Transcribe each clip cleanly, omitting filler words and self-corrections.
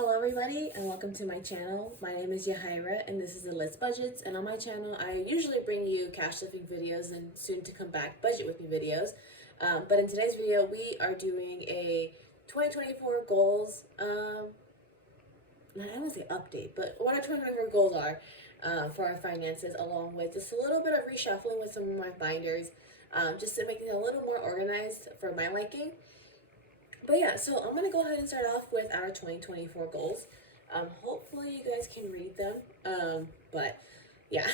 Hello everybody and welcome to my channel. My name is Yahaira and this is the List Budgets, and on my channel I usually bring you cash saving videos and soon to come back budget with me videos. But in today's video we are doing a 2024 goals, I don't want to say update, but what our 2024 goals are for our finances, along with just a little bit of reshuffling with some of my binders, just to make it a little more organized for my liking. But yeah, so I'm gonna go ahead and start off with our 2024 goals. Hopefully you guys can read them. But yeah,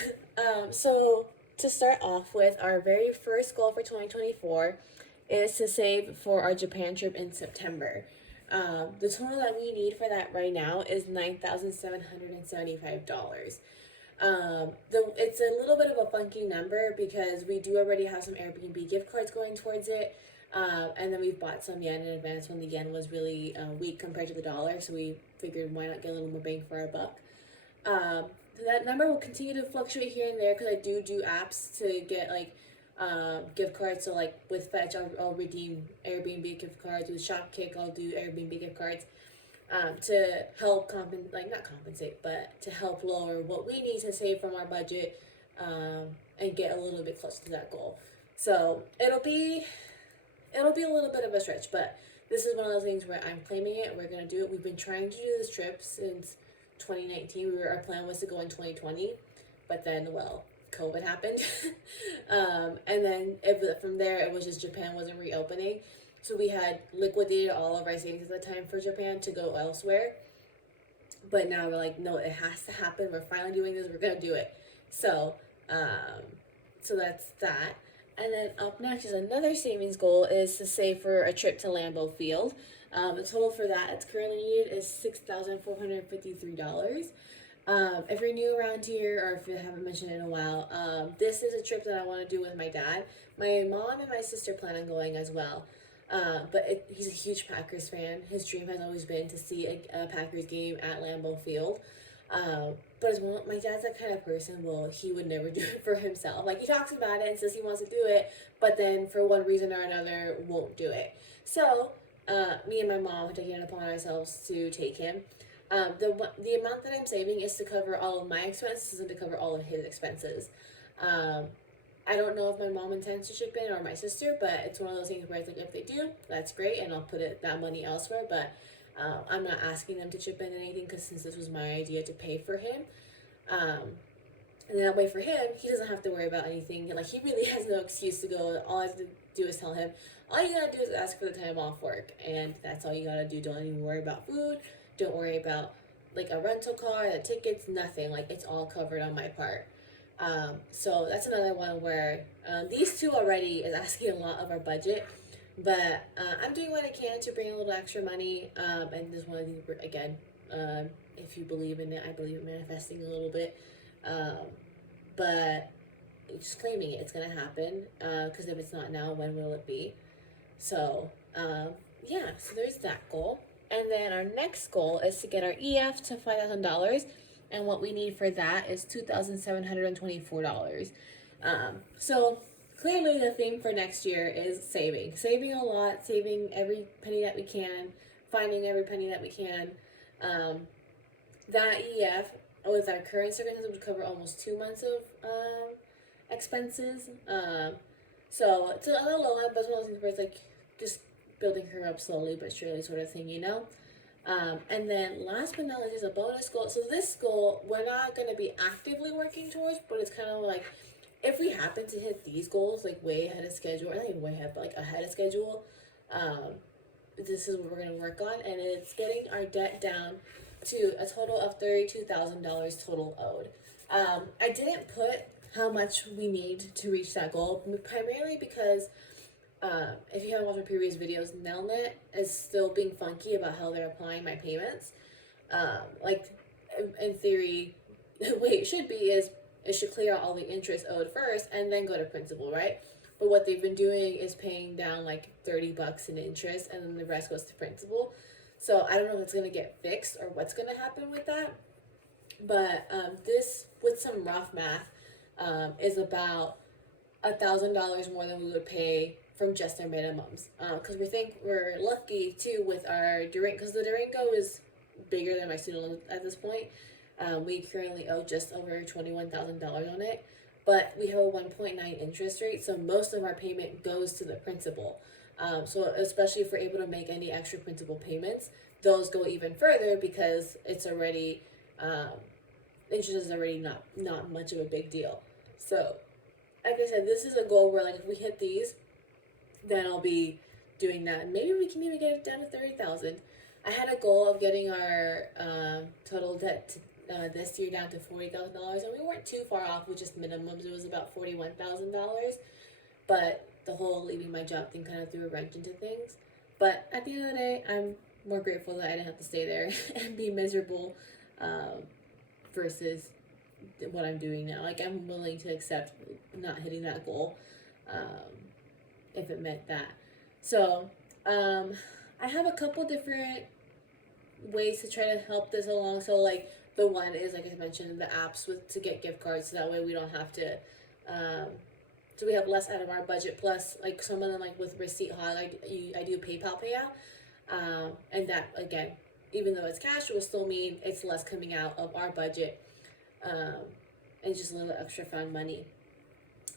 so to start off with, our very first goal for 2024 is to save for our Japan trip in September. The total that we need for that right now is $9,775. It's a little bit of a funky number because we do already have some Airbnb gift cards going towards it. And then we've bought some yen in advance when the yen was really weak compared to the dollar, so we figured why not get a little more bang for our buck. That number will continue to fluctuate here and there because I do apps to get like gift cards. So like with Fetch, I'll redeem Airbnb gift cards. With Shopkick, I'll do Airbnb gift cards to help not compensate, but to help lower what we need to save from our budget and get a little bit closer to that goal. So it'll be a little bit of a stretch, but this is one of those things where I'm claiming it. We're gonna do it. We've been trying to do this trip since 2019. Our plan was to go in 2020, but then COVID happened, and then from there it was just Japan wasn't reopening, so we had liquidated all of our savings at the time for Japan to go elsewhere. But now we're like, no, it has to happen. We're finally doing this. We're gonna do it. So that's that. And then up next is another savings goal is to save for a trip to Lambeau Field. The total for that that's currently needed is $6,453. If you're new around here or if you haven't mentioned it in a while, this is a trip that I want to do with my dad. My mom and my sister plan on going as well. But he's a huge Packers fan. His dream has always been to see a Packers game at Lambeau Field. But my dad's that kind of person, he would never do it for himself. Like, he talks about it and says he wants to do it, but then for one reason or another won't do it. So me and my mom have taken it upon ourselves to take him. The amount that I'm saving is to cover all of my expenses and to cover all of his expenses. I don't know if my mom intends to chip in or my sister, but it's one of those things where I think if they do, that's great, and I'll put that money elsewhere. But I'm not asking them to chip in anything because since this was my idea to pay for him, and that way for him, he doesn't have to worry about anything. Like, he really has no excuse to go. All I have to do is tell him, all you gotta do is ask for the time off work, and that's all you gotta do. Don't even worry about food. Don't worry about like a rental car, the tickets, nothing. Like, it's all covered on my part. So that's another one where these two already is asking a lot of our budget. But I'm doing what I can to bring a little extra money, and this one of these, again, if you believe in it, I believe in manifesting a little bit, but just claiming it's going to happen, because if it's not now, when will it be? So yeah, so there's that goal. And then our next goal is to get our EF to $5,000, and what we need for that is $2,724. So clearly the theme for next year is saving a lot, saving every penny that we can, finding every penny that we can. That EF with our current circumstances would cover almost 2 months of expenses. So it's a little low end, but it's one of those things where it's like just building her up slowly but surely sort of thing, and then last but not least is a bonus goal. So this goal we're not going to be actively working towards, but it's kind of like, if we happen to hit these goals like way ahead of schedule, or not even way ahead, but like ahead of schedule, this is what we're going to work on, and it's getting our debt down to a total of $32,000 total owed. I didn't put how much we need to reach that goal, primarily because if you haven't watched my previous videos, Nelnet is still being funky about how they're applying my payments. Like, in theory, the way it should be is it should clear out all the interest owed first and then go to principal, right? But what they've been doing is paying down like $30 in interest and then the rest goes to principal. So I don't know if it's going to get fixed or what's going to happen with that. But this, with some rough math, is about $1,000 more than we would pay from just our minimums. Because we think we're lucky too with our Durango, because the Durango is bigger than my student loan at this point. We currently owe just over $21,000 on it, but we have a 1.9 interest rate, so most of our payment goes to the principal. So especially if we're able to make any extra principal payments, those go even further because it's already interest is already not much of a big deal. So like I said, this is a goal where like if we hit these, then I'll be doing that. Maybe we can even get it down to 30,000. I had a goal of getting our total debt this year down to $40,000, and we weren't too far off with just minimums. It was about $41,000, but the whole leaving my job thing kind of threw a wrench into things. But at the end of the day, I'm more grateful that I didn't have to stay there and be miserable versus what I'm doing now. Like, I'm willing to accept not hitting that goal if it meant that. So I have a couple different ways to try to help this along. So like the one is, like I mentioned, the apps to get gift cards, so that way we don't have to so we have less out of our budget. Plus, like some of them, like with Receipt Hog, I do PayPal payout, and that again, even though it's cash, it will still mean it's less coming out of our budget, and just a little extra fun money.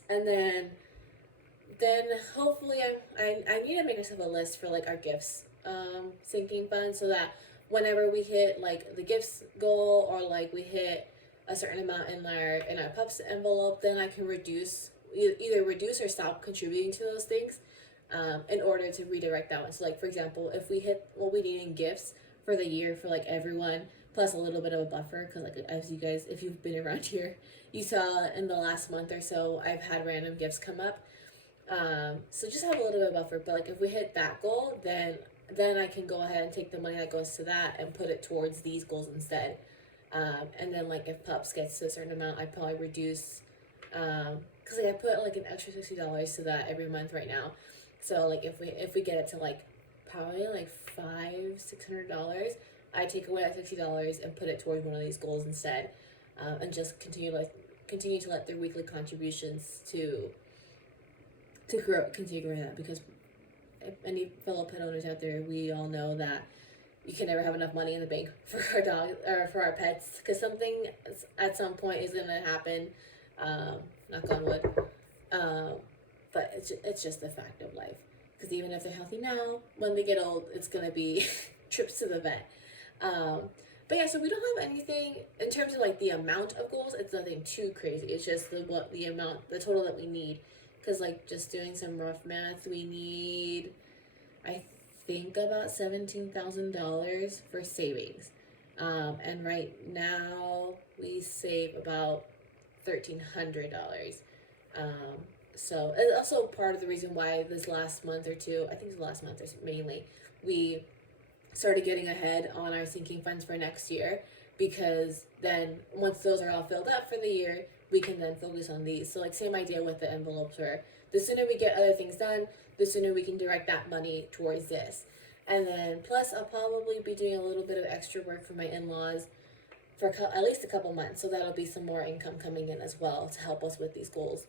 And then hopefully I need to make myself a list for like our gifts sinking fund, so that whenever we hit like the gifts goal, or like we hit a certain amount in our pups envelope, then I can either reduce or stop contributing to those things in order to redirect that one. So like, for example, if we hit what we need in gifts for the year for like everyone, plus a little bit of a buffer, because like, as you guys, if you've been around here, you saw in the last month or so I've had random gifts come up, so just have a little bit of buffer. But like if we hit that goal, then I can go ahead and take the money that goes to that and put it towards these goals instead. And then like if pups gets to a certain amount, I'd probably reduce, because like I put like an extra $60 to that every month right now. So like if we get it to like probably like $500-600, I take away that $60 and put it towards one of these goals instead, and just continue to let their weekly contributions to continue growing that. Because if any fellow pet owners out there, we all know that you can never have enough money in the bank for our dog or for our pets, because something at some point is going to happen, knock on wood, but it's just a fact of life. Because even if they're healthy now, when they get old, it's going to be trips to the vet. But yeah, so we don't have anything in terms of like the amount of goals. It's nothing too crazy. It's just the total that we need. Because like just doing some rough math, we need, I think, about $17,000 for savings, and right now we save about $1,300. So it's also part of the reason why this last month or two, I think it's the last month or mainly, we started getting ahead on our sinking funds for next year, because then once those are all filled up for the year, we can then focus on these. So like same idea with the envelopes, where the sooner we get other things done, the sooner we can direct that money towards this. And then plus I'll probably be doing a little bit of extra work for my in-laws for at least a couple months, so that'll be some more income coming in as well to help us with these goals.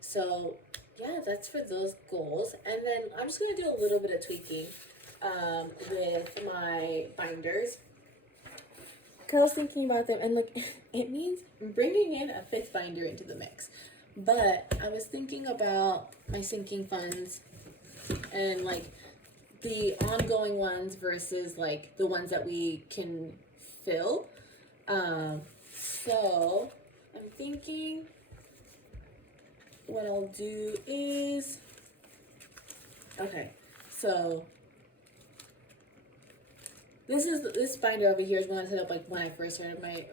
So yeah, that's for those goals. And then I'm just gonna do a little bit of tweaking with my binders, because I was thinking about them, and look, it means bringing in a fifth binder into the mix. But I was thinking about my sinking funds and like the ongoing ones versus like the ones that we can fill. So I'm thinking what I'll do is, okay, so this binder over here is one I set up like when I first started my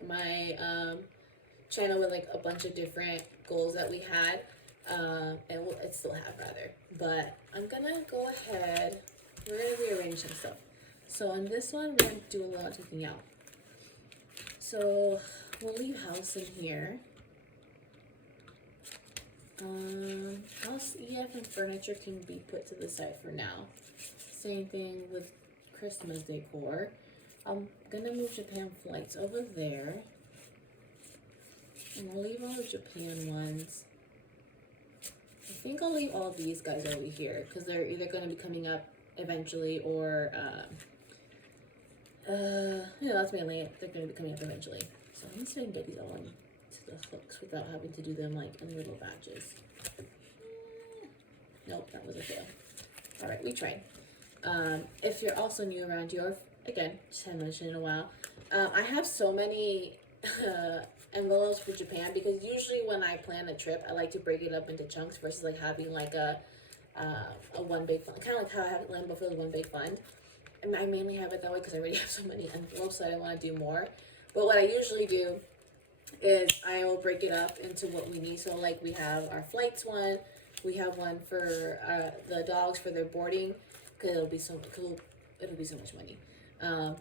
channel, with like a bunch of different goals that we had, and it still have rather. But I'm gonna go ahead. We're gonna rearrange some stuff. So on this one, we're gonna do a lot of taking out. So we'll leave house in here. House, EF, and furniture can be put to the side for now. Same thing with Christmas decor. I'm gonna move Japan flights over there, and I'll leave all the Japan ones. I think I'll leave all these guys over here because they're either going to be coming up eventually, or yeah, that's mainly it. They're going to be coming up eventually. So let me see if I can get these all on to the hooks without having to do them like in little batches. Nope, that was a fail. All right, we tried. If you're also new around here, again, just haven't mentioned in a while, I have so many envelopes for Japan because usually when I plan a trip, I like to break it up into chunks versus like having like a one big fund, kind of like how I have it Lambo for the one big fund. And I mainly have it that way because I already have so many envelopes that I want to do more. But what I usually do is I will break it up into what we need. So like we have our flights one, we have one for the dogs for their boarding because it'll be so much money.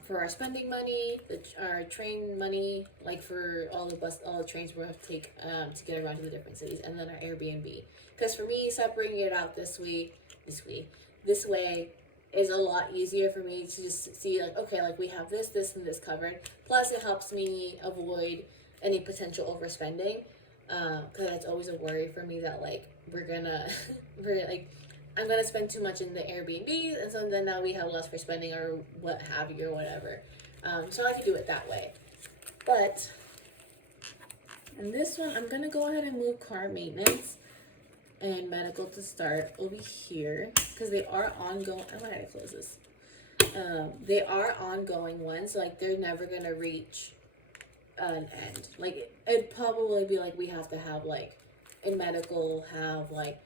For our spending money, our train money, like for all the trains we have to take to get around to the different cities, and then our Airbnb. Because for me, separating it out this way is a lot easier for me to just see like, okay, like we have this, and this covered. Plus, it helps me avoid any potential overspending. Because that's always a worry for me that like I'm gonna spend too much in the Airbnb, and so then now we have less for spending or what have you or whatever. So I like to do it that way. But in this one, I'm gonna go ahead and move car maintenance and medical to start over here because they are ongoing. I might have to close this. They are ongoing ones, so like they're never gonna reach an end. Like it'd probably be like we have to have like in medical have like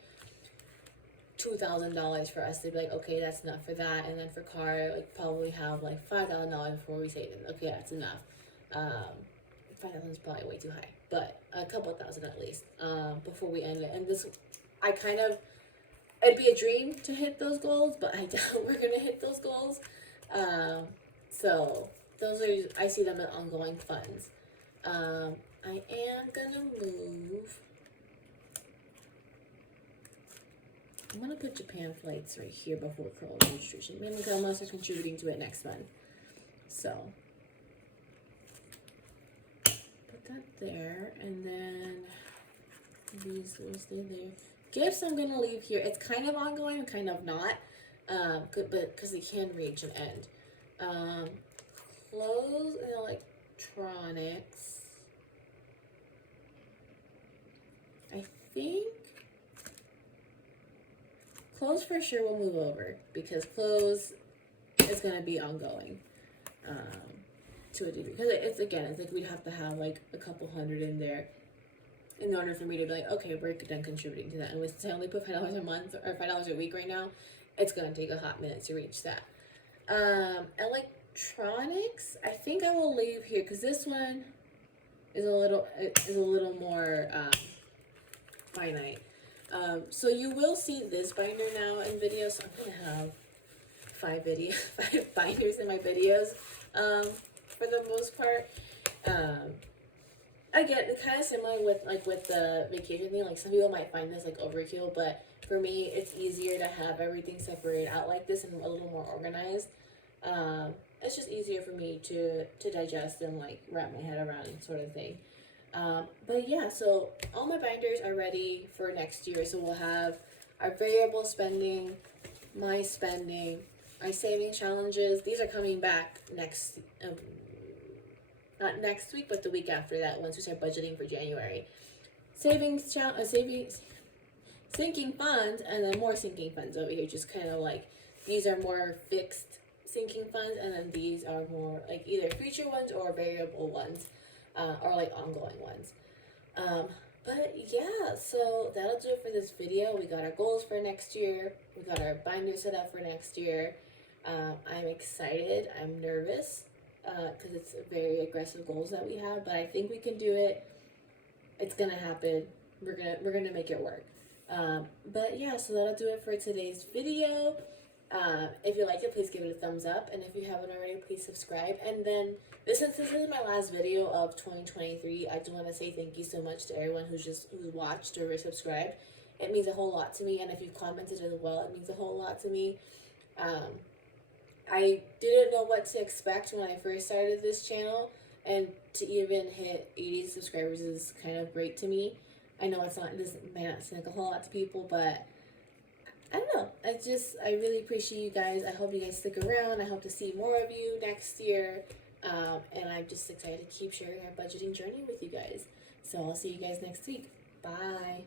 $2,000 for us to be like, okay, that's enough for that. And then for car, like probably have like $5,000 before we say, okay, that's enough. 5,000 is probably way too high, but a couple thousand at least before we end it. And this, it'd be a dream to hit those goals, but I doubt we're gonna hit those goals. So those are, I see them as ongoing funds. I am gonna move. I'm gonna put Japan flights right here before Curl registration. Mainly because I'm also contributing to it next month. So put that there, and then these will stay there. Gifts I'm gonna leave here. It's kind of ongoing, kind of not. But because they can reach an end. Clothes and electronics. I think clothes for sure will move over because clothes is going to be ongoing to a degree. Because it's like we'd have to have like a couple hundred in there in order for me to be like, okay, we're done contributing to that. And with I only put $5 a month or $5 a week right now, it's going to take a hot minute to reach that. Electronics, I think I will leave here because this one is a little more finite. So you will see this binder now in videos. So I'm gonna have five binders in my videos for the most part. Again, it's kind of similar with the vacation thing. Like some people might find this like overkill, but for me, it's easier to have everything separated out like this and a little more organized. It's just easier for me to digest and like wrap my head around sort of thing. But yeah, so all my binders are ready for next year. So we'll have our variable spending, my spending, our saving challenges. These are coming back not next week, but the week after that, once we start budgeting for January. Savings, sinking funds, and then more sinking funds over here. Just kind of like, these are more fixed sinking funds, and then these are more like either future ones or variable ones. Or like ongoing ones. But yeah, so that'll do it for this video. We got our goals for next year. We got our binder set up for next year. I'm excited. I'm nervous because it's very aggressive goals that we have, but I think we can do it. It's gonna happen. We're gonna make it work. But yeah, so that'll do it for today's video. If you like it, please give it a thumbs up, and if you haven't already, please subscribe. And then since this is my last video of 2023, I do want to say thank you so much to everyone who's watched or subscribed. It means a whole lot to me, and if you've commented as well, it means a whole lot to me. I didn't know what to expect when I first started this channel, and to even hit 80 subscribers is kind of great to me. I know this may not seem like a whole lot to people, but I don't know. I really appreciate you guys. I hope you guys stick around. I hope to see more of you next year. And I'm just excited to keep sharing our budgeting journey with you guys. So I'll see you guys next week. Bye.